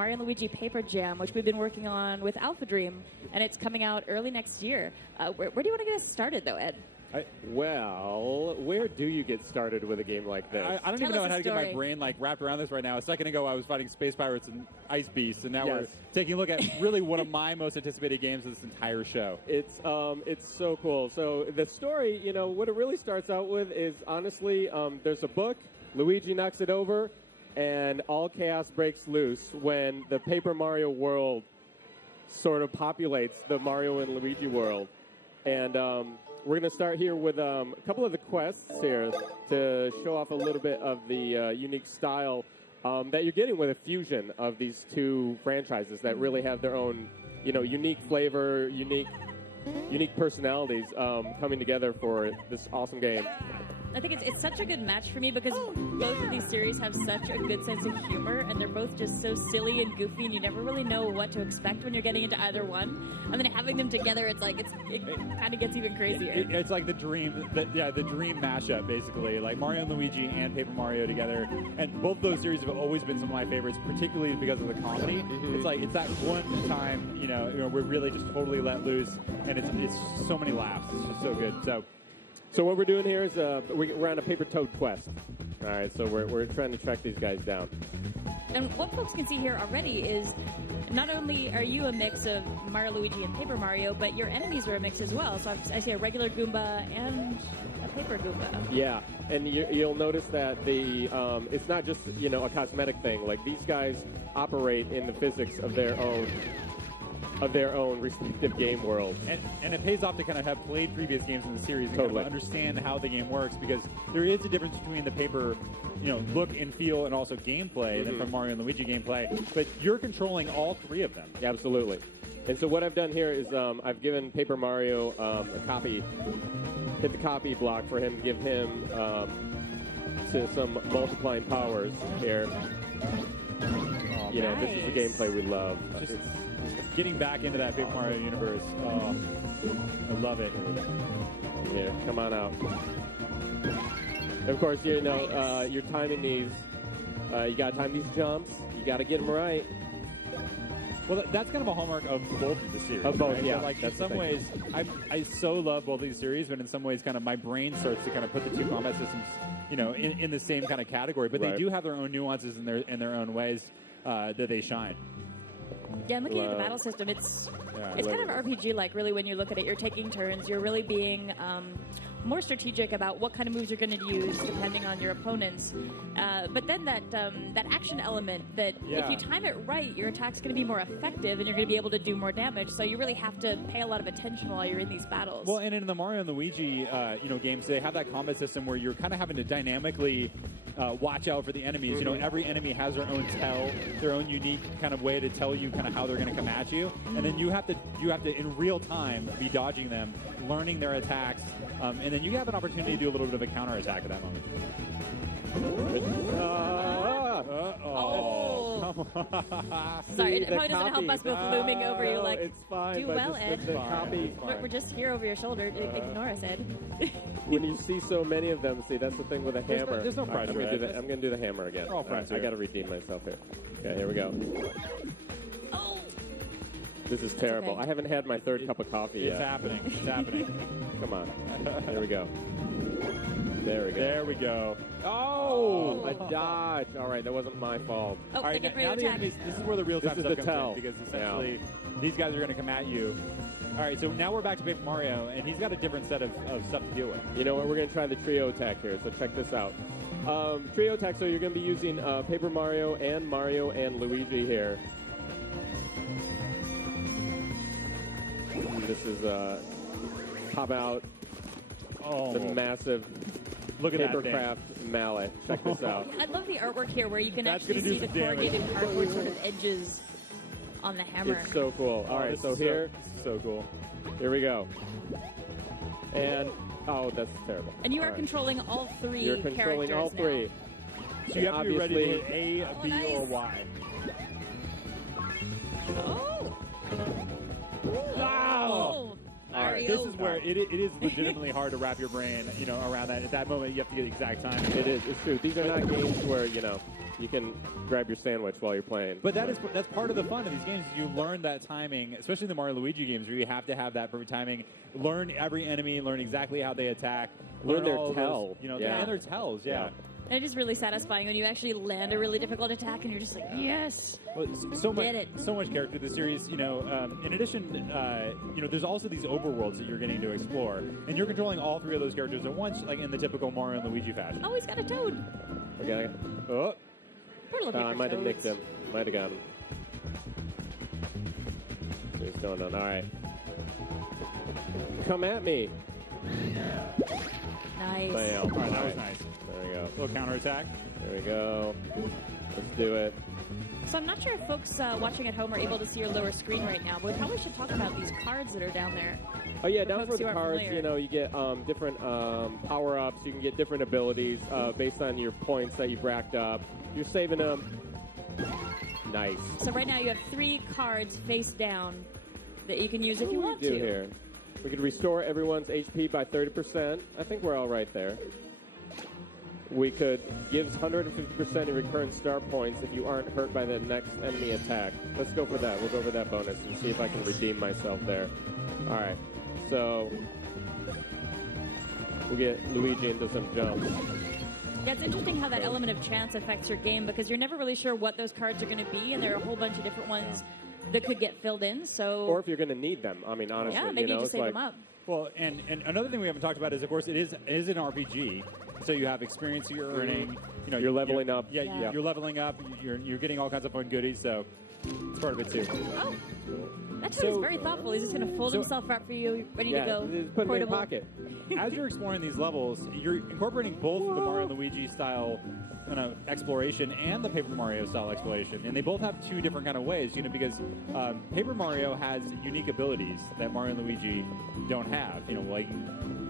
Mario & Luigi Paper Jam, which we've been working on with Alpha Dream, and it's coming out early next year. Where do you want to get us started, though, Ed? Well, where do you get started with a game like this? I don't even know how to get my brain wrapped around this right now. A second ago, I was fighting space pirates and ice beasts, and now we're taking a look at really one of my most anticipated games of this entire show. It's so cool. So the story, what it really starts out with is honestly, there's a book. Luigi knocks it over, and all chaos breaks loose when the Paper Mario world sort of populates the Mario and Luigi world, and we're going to start here with a couple of the quests here to show off a little bit of the unique style that you're getting with a fusion of these two franchises that really have their own, unique flavor, unique personalities coming together for this awesome game. I think it's such a good match for me because both of these series have such a good sense of humor, and they're both just so silly and goofy, and you never really know what to expect when you're getting into either one. And then having them together, it kind of gets even crazier. It's like the dream mashup, basically, like Mario and Luigi and Paper Mario together. And both of those series have always been some of my favorites, particularly because of the comedy. Mm-hmm. It's that one time, we really just totally let loose, and it's so many laughs. It's just so good. So what we're doing here is we're on a Paper Toad quest. All right, so we're trying to track these guys down. And what folks can see here already is not only are you a mix of Mario, Luigi, and Paper Mario, but your enemies are a mix as well. So I see a regular Goomba and a Paper Goomba. Yeah, and you'll notice that it's not just a cosmetic thing. Like these guys operate in the physics of their own respective game worlds. And it pays off to kind of have played previous games in the series and totally kind of understand how the game works, because there is a difference between the Paper look and feel and also gameplay than from Mario and Luigi gameplay, but you're controlling all three of them. Yeah, absolutely. And so what I've done here is I've given Paper Mario a copy, hit the copy block for him to give him some multiplying powers here. Oh, nice. This is the gameplay we love. Getting back into that Paper Mario universe. Oh, I love it. Here, come on out. And of course, you're timing these. You got to time these jumps. You got to get them right. Well, that's kind of a hallmark of both of the series. Of both, right? yeah. So, in some ways, I so love both of these series, but in some ways, kind of my brain starts to kind of put the two combat systems, in the same kind of category. But they do have their own nuances in their own ways that they shine. Yeah, and looking at the battle system, it's kind of RPG-like, really, when you look at it. You're taking turns. You're really being more strategic about what kind of moves you're going to use depending on your opponents. But then that action element that if you time it right, your attack's going to be more effective and you're going to be able to do more damage. So you really have to pay a lot of attention while you're in these battles. Well, and in the Mario and Luigi games, they have that combat system where you're kind of having to dynamically watch out for the enemies. Every enemy has their own their own unique kind of way to tell you kind of how they're going to come at you, and then you have to in real time be dodging them, learning their attacks, and then you have an opportunity to do a little bit of a counter attack at that moment. Sorry, it probably doesn't help us both looming over you like, it's fine, do well, Ed. We're just here over your shoulder. Ignore us, Ed. When you see so many of them, that's the thing with a hammer. There's no pressure. I'm going to do the hammer again. All right, I got to redeem myself here. Okay, here we go. This is terrible. Okay. I haven't had my third cup of coffee yet. It's happening. Come on. Here we go. There we go. Oh! A dodge. All right, that wasn't my fault. Oh, all right, now the enemies, this is where the real time stuff comes in, because essentially these guys are going to come at you. All right, so now we're back to Paper Mario, and he's got a different set of stuff to deal with. You know what? We're going to try the trio attack here, so check this out. Trio attack, so you're going to be using Paper Mario and Luigi here. This is pop out the massive papercraft mallet. Check this out. I love the artwork here where you can actually see the corrugated cardboard sort of edges on the hammer. It's so cool. All right, so here, this is so cool. Here we go. And that's terrible. And you are controlling all three. You're controlling all three. Now. So you have to be ready to hit A, B, or Y. Oh! Wow! All right, this is where it is legitimately hard to wrap your brain, around that. At that moment, you have to get exact time. It is. It's true. These are not games where, You can grab your sandwich while you're playing. But that's part of the fun of these games. You learn that timing, especially the Mario Luigi games, where you have to have that perfect timing. Learn every enemy, learn exactly how they attack, learn their all tell. Those, and their tells. Yeah. And it is really satisfying when you actually land a really difficult attack and you're just like, yes, well, so much character in the series. In addition, there's also these overworlds that you're getting to explore, and you're controlling all three of those characters at once, like in the typical Mario and Luigi fashion. Oh, he's got a toad. Okay. Oh. Poor little I might have nicked him. Might have got him. So he's going on. All right. Come at me. Nice. Fail. All right, that was nice. There we go. A little counterattack. There we go. Let's do it. So I'm not sure if folks watching at home are able to see your lower screen right now, but we probably should talk about these cards that are down there. Oh, yeah, down for the cards, you get different power-ups. You can get different abilities based on your points that you've racked up. You're saving them. Nice. So right now you have 3 cards face down that you can use if you want to. Here? We could restore everyone's HP by 30%. I think we're all right there. We could gives 150% in recurrent star points if you aren't hurt by the next enemy attack. Let's go for that. We'll go for that bonus and see if I can redeem myself there. All right. So we'll get Luigi into some jumps. Yeah, it's interesting how that element of chance affects your game because you're never really sure what those cards are going to be, and there are a whole bunch of different ones that could get filled in. So, or if you're going to need them. I mean, honestly, yeah, maybe you just save them up. Well, and another thing we haven't talked about is, of course, it is an RPG. So you have experience you're earning. You're leveling up. Yeah, you're leveling up. You're getting all kinds of fun goodies. So it's part of it too. Oh, that dude is very thoughtful. He's just going to fold himself up for you, ready to go. Put him in your pocket. As you're exploring these levels, you're incorporating both the Mario and Luigi style exploration and the Paper Mario style exploration, and they both have 2 different kind of ways. Because Paper Mario has unique abilities that Mario and Luigi don't have. Like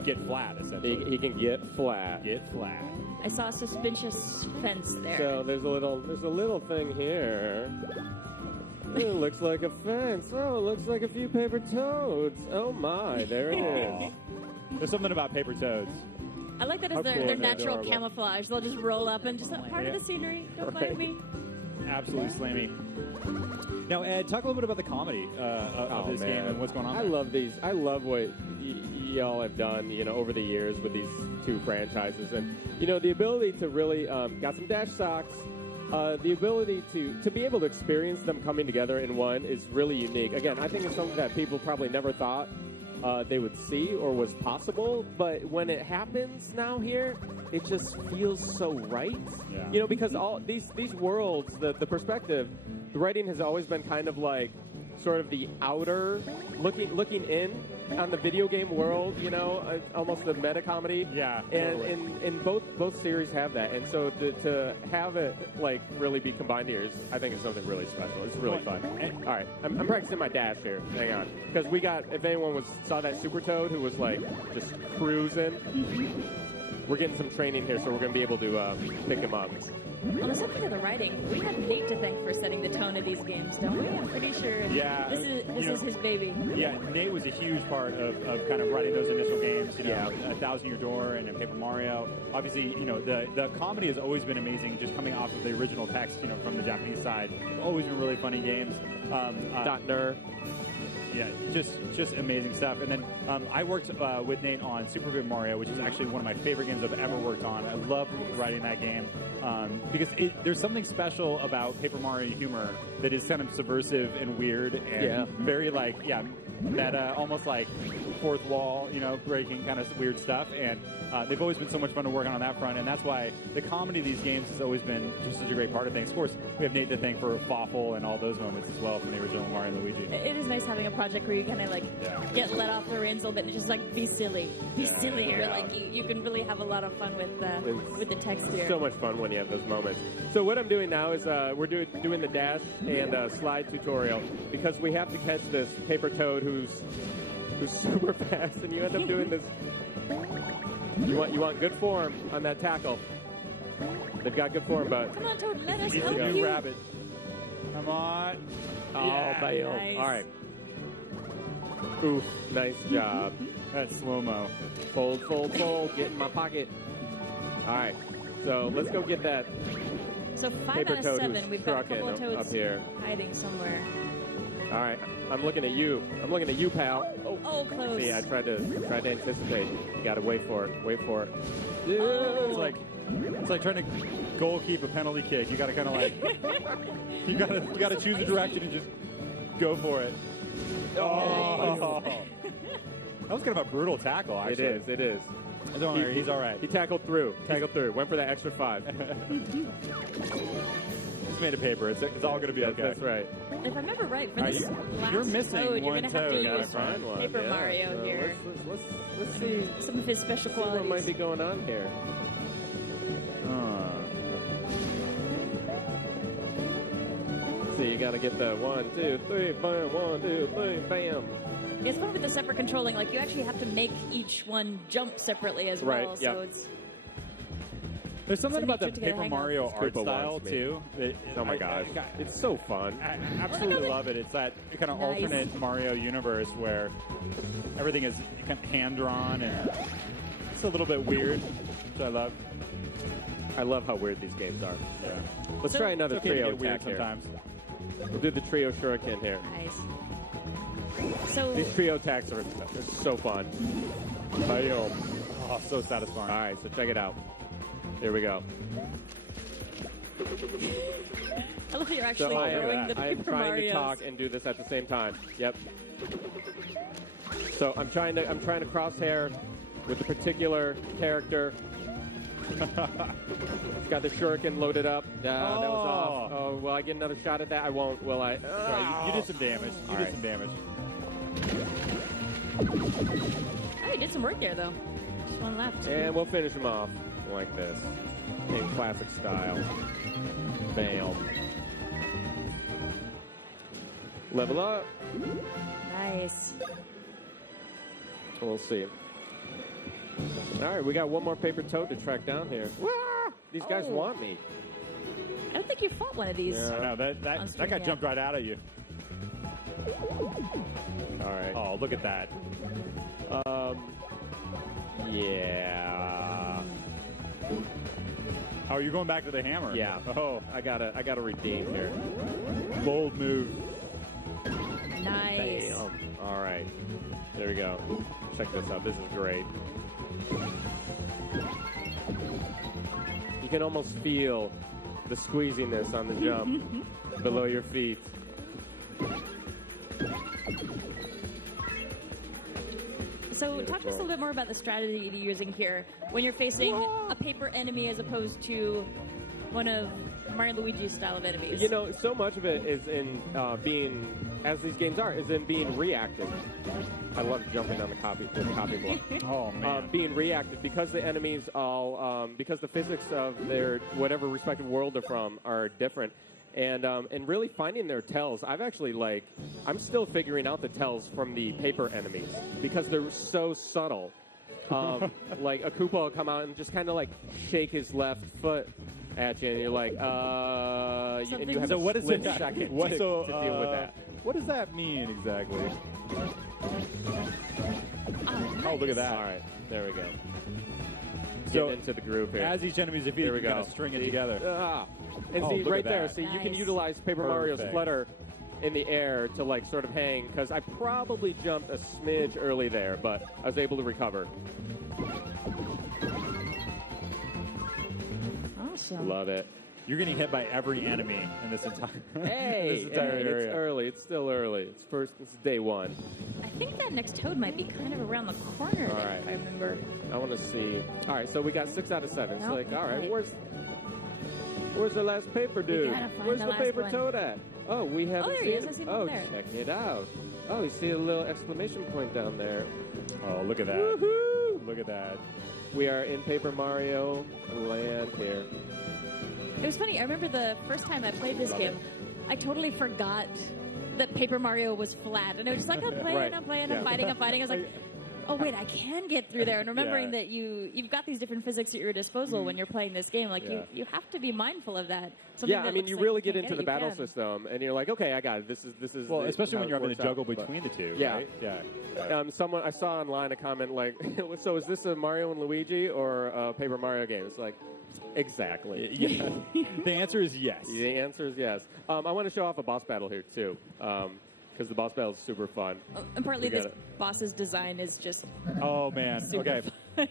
get flat essentially. He can get flat. Get flat. I saw a suspicious fence there. So there's a little thing here. It looks like a fence. Oh, it looks like a few paper toads. Oh my, there it is. There's something about paper toads. I like that as their natural camouflage. They'll just roll up and just part of the scenery. Don't mind me. Absolutely slammy. Now, Ed, talk a little bit about the comedy of this game and what's going on. I love these. I love what y'all have done, over the years with these 2 franchises, and the ability to really got some dash socks. The ability to be able to experience them coming together in one is really unique. Again, I think it's something that people probably never thought they would see or was possible, but when it happens now here, it just feels so right. Yeah. Because all these worlds, the perspective, the writing has always been kind of like sort of the outer looking in on the video game world, almost a meta comedy. Yeah. And and both series have that. And so to have it like really be combined here I think it's something really special. It's really fun. All right. I'm practicing my dash here. Hang on. Because we got, if anyone saw that Super Toad who was like just cruising, we're getting some training here, so we're going to be able to pick him up. On the subject of the writing, we have Nate to thank for setting the tone of these games, don't we? I'm pretty sure this is his baby. Yeah, Nate was a huge part of kind of writing those initial games, A Thousand Year Door and Paper Mario. Obviously, the comedy has always been amazing, just coming off of the original text, from the Japanese side. Always been really funny games. .ner. Yeah, just amazing stuff. And then I worked with Nate on Super Paper Mario, which is actually one of my favorite games I've ever worked on. I love writing that game because there's something special about Paper Mario humor that is kind of subversive and weird and very meta, almost like fourth wall, breaking kind of weird stuff. And they've always been so much fun to work on that front, and that's why the comedy of these games has always been just such a great part of things. Of course, we have Nate to thank for Fawful and all those moments as well from the original Mario and Luigi. It is nice having a project where you kind of get let off the reins a little bit and just be silly, sillier. Like you can really have a lot of fun with the text here. So much fun when you have those moments. So what I'm doing now is we're doing the dash and slide tutorial because we have to catch this paper toad who's super fast, and you end up doing this. You want good form on that tackle. They've got good form, but come on, Toad, let us he's help a you. Rabbit. Come on. Bail. Nice. All right. Oof, nice job. That's slow-mo. Fold, get in my pocket. All right, so let's go get that So 5 paper out of toad 7. who's We've got a couple of trucking toads up here. hiding somewhere. All right, I'm looking at you. I'm looking at you, pal. Oh, close. See, I tried to anticipate. You got to wait for it. Wait for it. Oh. It's like trying to goal keep a penalty kick. You got to kind of like you got to choose a direction and just go for it. Oh. That was kind of a brutal tackle, actually. It is. Don't worry, he's all right. He tackled through. Went for that extra 5. It's made of paper. It's all going to be okay. That's right. If I remember right, for this last you're missing toad, you're one going to have to toad. use Find one. Paper Mario here. Let's see Some of his special what qualities. might be going on here. See, you got to get the 1, 2, 3, bam, 1, 2, 3, bam. It's fun with the separate controlling. Like, you actually have to make each one jump separately as Right, well. yep. So it's There's something So about the neat to get a Paper hang of. Mario art Koopa style, wants me. too. Oh my gosh. It's so fun. I absolutely love it. It's that kind of Nice. alternate Mario universe where everything is kind of hand-drawn and it's a little bit weird, which I love. I love how weird these games are. Yeah. Let's So- try another It's okay to trio get weird attack here. sometimes. We'll do the trio shuriken here. nice. So These trio attacks are so fun. Bam. Oh, so satisfying. All right, so check it out. Here we go. I love that you're actually I throwing the am Paper trying to Marios. talk and do this at the same time. Yep. So I'm trying to crosshair with the particular character. He's got the shuriken loaded up. That was off. Oh, will I get another shot at that? I won't. Will I? Right, you did some damage. You did some damage. Oh, you did some work there, though. Just one left. And we'll finish him off like this, in classic style. Bam. Level up. Nice. We'll see. All right, we got one more paper toad to track down here. These guys Oh. want me. I don't think you fought one of these. Yeah. I know, that On guy screen, jumped right out of you. All right. Oh, look at that. Yeah. Oh, you're going back to the hammer. Yeah. Oh, I gotta redeem here. bold move. Nice. Bam. All right. There we go. Check this out. This is great. You can almost feel the squeeziness on the jump below your feet. So talk to us a little bit more about the strategy you're using here when you're facing a paper enemy as opposed to one of Mario and Luigi's style of enemies. You know, so much of it is in being, as these games are, is in being reactive. I love jumping on the copy block. Oh, man. Being reactive because the enemies all, because the physics of their whatever respective world they're from are different. And really finding their tells. I've actually, I'm still figuring out the tells from the paper enemies because they're so subtle. Like, a Koopa will come out and just kind of, shake his left foot at you, and you're like, and you have So a what is split it? second What, to deal with that. What does that mean exactly? Oh, look at that. All right, there we go. So, Get into the groove here. As each enemy is defeated, There we you go. kind of string it together. And Oh, see, look right at there, that. see, you can Nice. utilize Paper Mario's Perfect. flutter in the air to, sort of hang, because I probably jumped a smidge early there, but I was able to recover. Awesome. Love it. You're getting hit by every enemy in this entire, Hey, this entire it's area. early. It's still early. It's day one. I think that next toad might be kind of around the corner All there, right. if I remember. I want to see. All right, so we got 6 out of 7. It's Nope, like, all right, right. where's the last paper dude? gotta find Where's the the last paper one. toad at? Oh, we haven't there he seen is. him. I see him Oh, over there. check it out. Oh, you see a little exclamation point down there. Oh, look at that. Woohoo! Look at that. We are in Paper Mario land here. It was funny. I remember the first time I played this Love game, I totally forgot that Paper Mario was flat. And I was just like, I'm playing, Right. I'm playing, Yeah. I'm fighting. I was like, oh wait, I can get through there, and remembering Yeah. that you've got these different physics at your disposal when you're playing this game. Like you have to be mindful of that. Something Yeah, that I mean, looks you like really you get can't into the it, you battle can. system, and you're like, okay, I got it. This is Well, the- especially how when it you're having to works out. juggle But- between the two, Yeah. right? Yeah. Someone I saw online a comment like, "So is this a Mario and Luigi or a Paper Mario game?" It's like, exactly. Yeah. The answer is yes. The answer is yes. I want to show off a boss battle here too, because the boss battle is super fun. And partly We got this it. boss's design is just Oh man. super Okay. fun.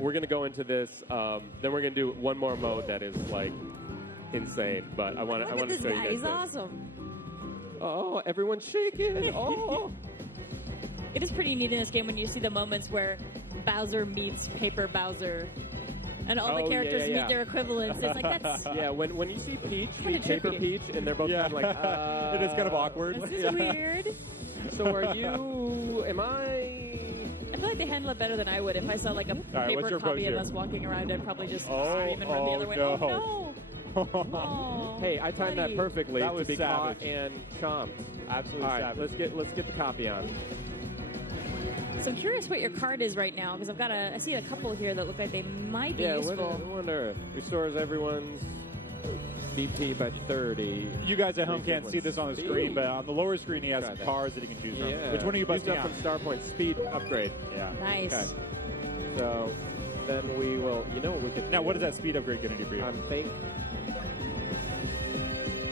We're gonna go into this. Then we're gonna do one more mode that is like insane. But I want Look at to this show you guy. guys He's this. awesome. Oh, everyone's shaking. Oh. It is pretty neat in this game when you see the moments where Bowser meets Paper Bowser, and all Oh, the yeah, characters yeah. meet their equivalents. It's like that's Yeah, when you see Peach Kinda meet Paper trippy. Peach, and they're both Yeah. kind of like, It is kind of awkward. this is weird. So are you? Am I? I feel like they handle it better than I would. If I saw like a right, what's paper your copy approach of here? us walking around, I'd probably just Oh, scream and run the oh, other way. no. Oh no! Oh, Hey, I timed that buddy. perfectly That to was be caught savage. and chomped. Absolutely All right, savage. let's get the copy on. So I'm curious what your card is right now because I see a couple here that look like they might be Yeah, useful. I wonder. Restores everyone's BP by 30. You guys at home can't see this on the screen, but on the lower screen he has Try some that. cards that he can choose from. Yeah. Which one are you Use busting up out? from Star Point speed upgrade. Yeah. Nice. Okay. So then we will. You know what we could. Now, do? what is that speed upgrade going to do for you? I think.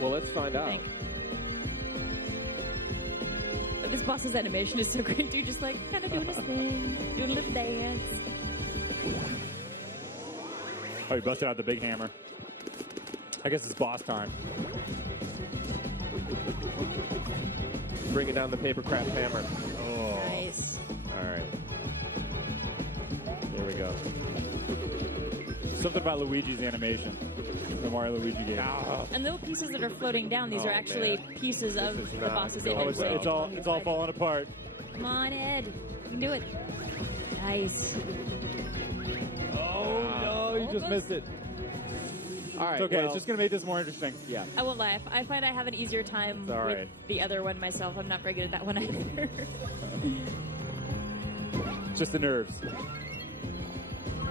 Well, let's find out. Think. But this boss's animation is so great, dude. Just like kind of doing his thing, doing a little dance. Oh, you busted out the big hammer. I guess it's boss time. Bringing down the papercraft hammer. Oh. Nice. All right. Here we go. Something about Luigi's animation. The Mario Luigi game. And little pieces that are floating down, these Oh, are actually man. pieces of This is the not boss's going Oh, image. well. it's all falling apart. Come on, Ed. You can do it. Nice. Oh, no, you just missed it. All right. It's okay. well, It's just going to make this more interesting. Yeah. I won't lie. I find I have an easier time It's all with right. the other one myself. I'm not very good at that one either. Just the nerves.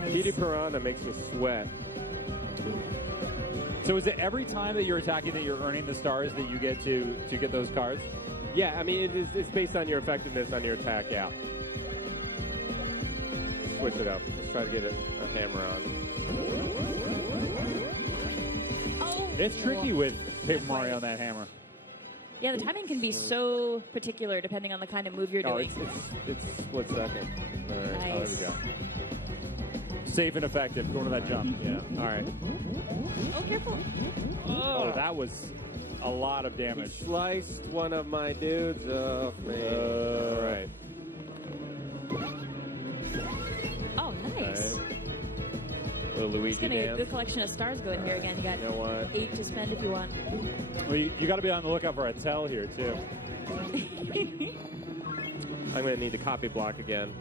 Petey Piranha makes me sweat. So is it every time that you're attacking that you're earning the stars that you get to get those cards? Yeah, I mean, it's based on your effectiveness on your attack, yeah. Switch it up. Let's try to get a hammer on. Oh! It's tricky with Paper Mario on that hammer. Yeah, the timing can be so particular depending on the kind of move you're Oh, doing. it's split second. All right, oh, there we Nice. go. Safe and effective, going to that jump. Yeah, all right. Oh, careful. Oh, that was a lot of He damage. sliced one of my dudes off, man. All right. Oh, nice. Right. Little Just Luigi getting a dance. good collection of stars going here again. You got You know what? 8 to spend if you want. Well, you got to be on the lookout for a tell here, too. I'm going to need to copy block again.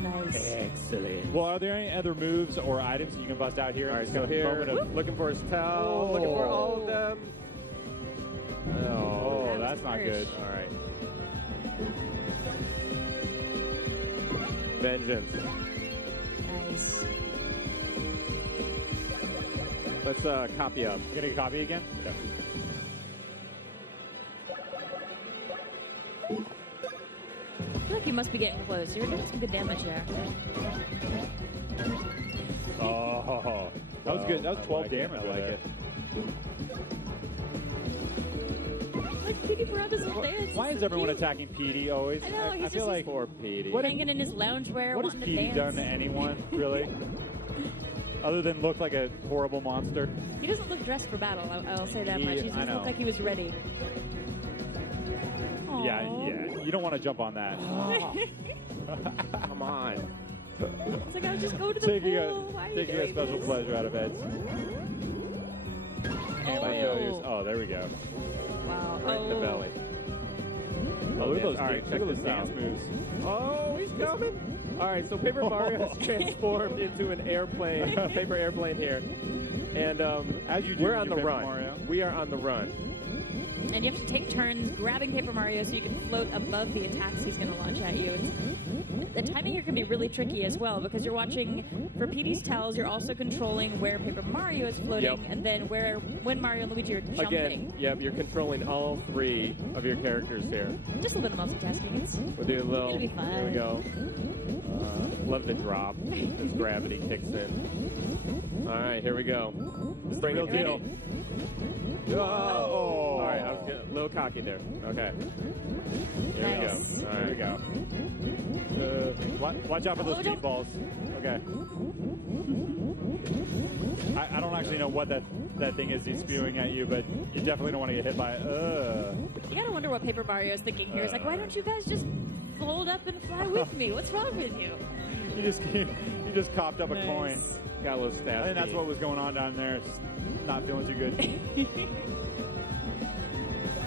Nice. Excellent. Well, are there any other moves or items that you can bust out here? All right, Just so kind of here, moment of- looking for his towel, looking for all of them. Oh, That was that's not harsh. good. All right. Vengeance. Nice. Let's copy up. Getting a copy again? Yeah. I feel like you must be getting close. You're doing some good damage there. Oh, that was good. That was 12 damage. I like it. Like Petey Piranha's little dance. Why is so everyone cute. attacking Petey always? I know, he's I feel just- like Poor Petey. What Hanging in his loungewear, what has wanting to Petey dance. done to anyone, really? Other than look like a horrible monster. He doesn't look dressed for battle. I'll say that much. He I just know. looked like he was ready. Yeah, Aw. yeah. You don't want to jump on that. Come on. It's like, I'll just go to the taking pool. Why are you taking a doing special this? pleasure out of Ed's. Oh. Oh, there we go. Wow. Right in the belly. Oh, look at those, All right, look check at those this dance out. moves. Oh, he's coming. All right, so Paper Mario has transformed into an airplane, paper airplane here. And as you do, we're on the Paper run. Mario. We are on the run. And you have to take turns grabbing Paper Mario so you can float above the attacks he's going to launch at you. The timing here can be really tricky as well because you're watching for Petey's tells. You're also controlling where Paper Mario is floating, and then when Mario and Luigi are jumping. Again, you're controlling all 3 of your characters here. Just a little bit of multitasking. We'll do a little. It'll be fun. Here we go. Love the drop as gravity kicks in. All right, here we go. It's the real deal. Oh! All right, I was a little cocky there. Okay. Here we go. All right, here we go. Watch out for those meatballs. Okay. I don't actually know what that thing is he's spewing at you, but you definitely don't want to get hit by it. You gotta wonder what Paper Mario is thinking here. He's like, why don't you guys just fold up and fly with me? What's wrong with you? You just copped up a coin. Got a little stats. I think that's what was going on down there. It's not feeling too good.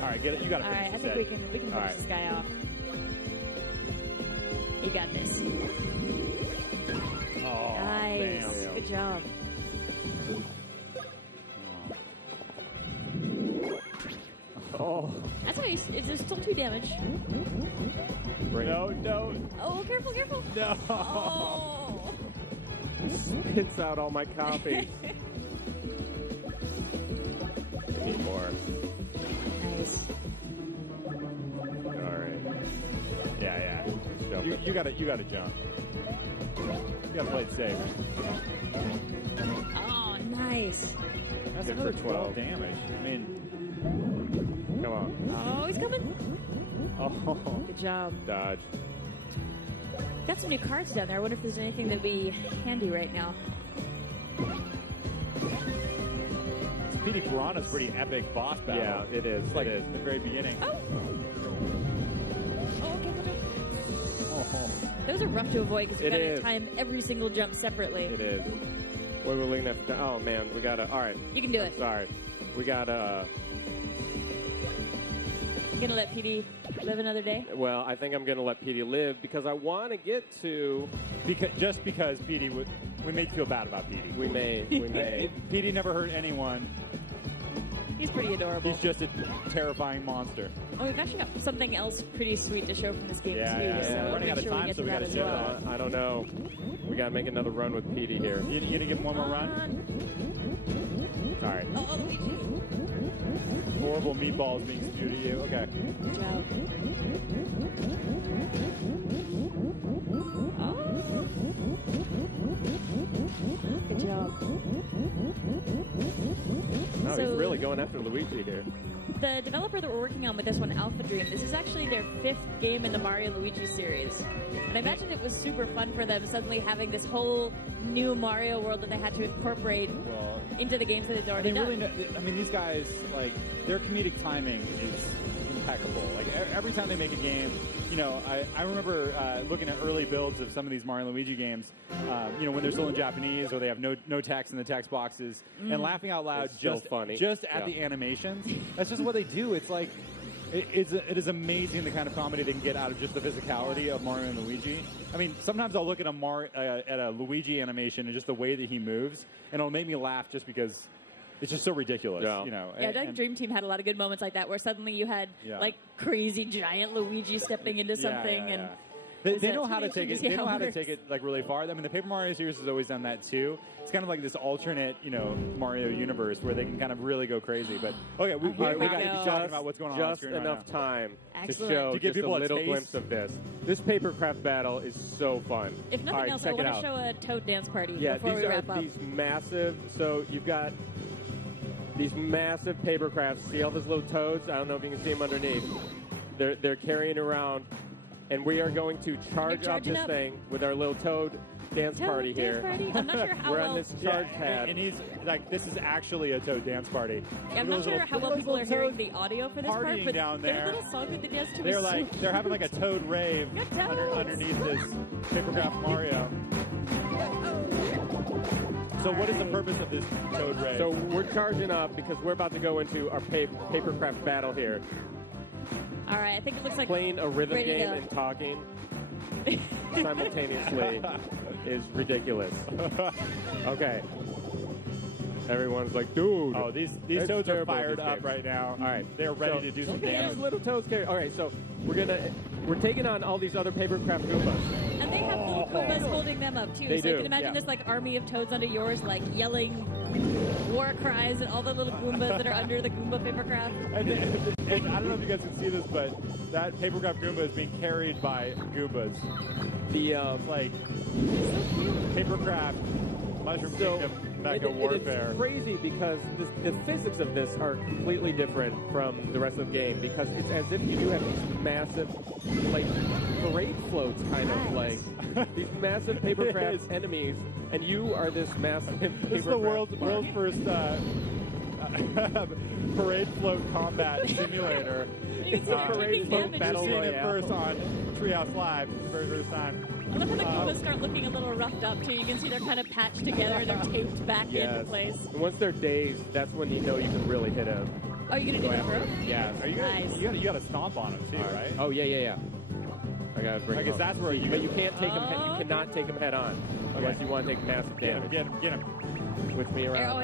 All right, get it. You got to. All right, I think we can finish this guy off. You got this. Oh, nice. Damn. Good job. Oh. That's how there's still 2 damage. No. Oh, careful. No. Oh. Spits out all my copies. I need more. Nice. All right. Yeah. You got to jump. You got to play it safe. Oh, nice. That's Good another for 12 damage. I mean, come on. Oh, he's coming. Oh. Good job. Dodge. Got some new cards down there. I wonder if there's anything that'd be handy right now. Speedy Piranha's pretty epic boss battle. Yeah, it is. It's like it is. the very beginning. Oh, okay. Oh. Those are rough to avoid because you got to is. time every single jump separately. It is. Wait, we're looking at. Oh man, we gotta. All right. You can do it. Sorry, we gotta. You gonna let PD live another day? Well, I think I'm gonna let PD live because I want to get to. Just because PD would, we made you feel bad about PD. We may. PD never hurt anyone. He's pretty adorable. He's just a terrifying monster. Oh, we've actually got something else pretty sweet to show from this game too. Yeah. So We're running make out of sure time, we get so to we that gotta as show well. I don't know. We gotta make another run with PD here. You gonna give him one more run? Sorry. Oh, Luigi. Horrible meatballs being spewed at you. Okay. Good job. Good job. Oh, So- he's really going after Luigi here. The developer that we're working on with this one, Alpha Dream, this is actually their 5th game in the Mario Luigi series. And I imagine it was super fun for them suddenly having this whole new Mario world that they had to incorporate Well, into the games that they'd already they really done. I mean, these guys, like, their comedic timing is impeccable. Like, every time they make a game, you know, I remember looking at early builds of some of these Mario and Luigi games, you know, when they're still in Japanese or they have no text in the text boxes, and laughing out loud It's so funny. just at the animations. That's just what they do. It's like, it is amazing the kind of comedy they can get out of just the physicality of Mario and Luigi. I mean, sometimes I'll look at a Luigi animation and just the way that he moves, and it'll make me laugh just because it's just so ridiculous, you know. Yeah, I think Dream Team had a lot of good moments like that where suddenly you had like crazy giant Luigi stepping into something and they know how to take it. just see They how know it how to works. take it like really far. I mean, the Paper Mario series has always done that too. It's kind of like this alternate, you know, Mario universe where they can kind of really go crazy. But okay, we got to keep talking about what's going on. Just screen enough right now. time Excellent. to show To give just people a little taste. glimpse of this. This papercraft battle is so fun. If nothing All right, else, I check it want to out. show a Toad dance party Yeah, before these we are wrap up. these massive. So you've got these massive paper crafts. See all those little toads? I don't know if you can see them underneath. They're carrying around, and we are going to charge up charging this up. thing with our little toad dance Toad party dance here. party? I'm not sure how We're well. on this charge pad. And he's like, this is actually a Toad dance party. I'm Those not sure little- how well those people are little hearing toads the audio for this part, partying but down their there. little song that they dance to They're is like, they're having like a Toad rave Good toads. underneath this Papercraft Mario. So what is the purpose of this Toad rave? So we're charging up because we're about to go into our papercraft battle here. All right, I think it looks like Playing a rhythm ready to game go. and talking simultaneously is ridiculous. Okay. Everyone's like, dude. Oh, these toads are fired up right now. All right, they're ready to do some damage. These little toads carry. All right, so we're taking on all these other papercraft Goombas. And they have little Goombas holding them up, too. They so do, you can imagine this, like, army of toads under yours, like, yelling war cries at all the little Goombas that are under the Goomba papercraft. And I don't know if you guys can see this, but that papercraft Goomba is being carried by Goombas. It's like papercraft Mushroom Kingdom Mecha Warfare. It's crazy because the physics of this are completely different from the rest of the game because it's as if you do have these massive, like, parade floats kind of like these massive papercraft enemies, and you are this massive This is the world's first parade float combat simulator. You can see they're taking damage. You're seeing it first on Treehouse Live for the very first time. I love how the Goombas start looking a little roughed up, too. You can see they're kind of patched together. They're taped back into place. And once they're dazed, that's when you know you can really hit them. Oh, you're going to do it through? Yeah. Are you nice. You got to stomp on them, too, right? Oh, yeah. I got to bring I guess that's where you... But you can't take them... You cannot take them head on unless you want to take massive damage. Get him. Switch me around. Oh,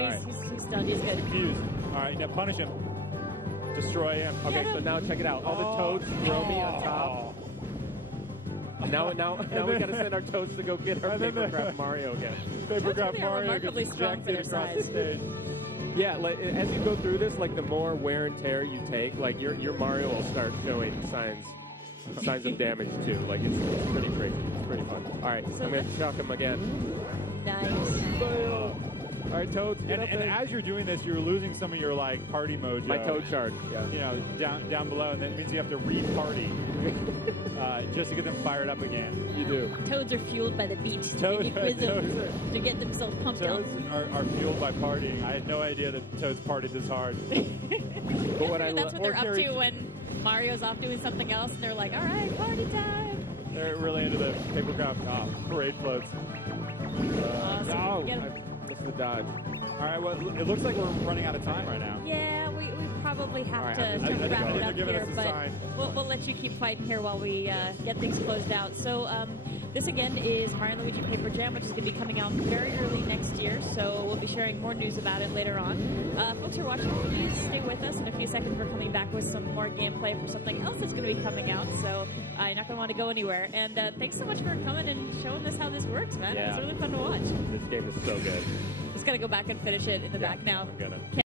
he's done. He's good. Confused. All right, now punish him. Destroy him. Okay, so now check it out. All the toads throw me on top. Now we got to send our toads to go get our papercraft Mario again. Papercraft Mario gets strong for their size. Yeah, like as you go through this, like the more wear and tear you take, like your Mario will start showing signs of damage too. Like it's pretty crazy. It's pretty fun. All right, so I'm gonna chuck him again. Nice. All right, Toads, and as you're doing this, you're losing some of your like party mojo. My Toad chart, yeah. You know, down below, and that means you have to re-party just to get them fired up again. You do. Toads are fueled by the beat. You quiz them to get themselves pumped up. Toads are fueled by partying. I had no idea that Toads partied this hard. But what that's what they're up to when Mario's off doing something else, and they're like, "All right, party time." They're really into the papercraft parade floats. Awesome. Missed the dodge. All right, well, it looks like we're running out of time right now. Yeah, we probably have to wrap it up here, but we'll let you keep fighting here while we get things closed out. So this, again, is Mario & Luigi Paper Jam, which is going to be coming out very early next year, so we'll be sharing more news about it later on. Folks who are watching, please stay with us. In a few seconds, we're coming back with some more gameplay for something else that's going to be coming out, so you're not going to want to go anywhere. And thanks so much for coming and showing us how this works, man. Yeah. It's really fun to watch. This game is so good. Just got to go back and finish it in the back now. I'm gonna.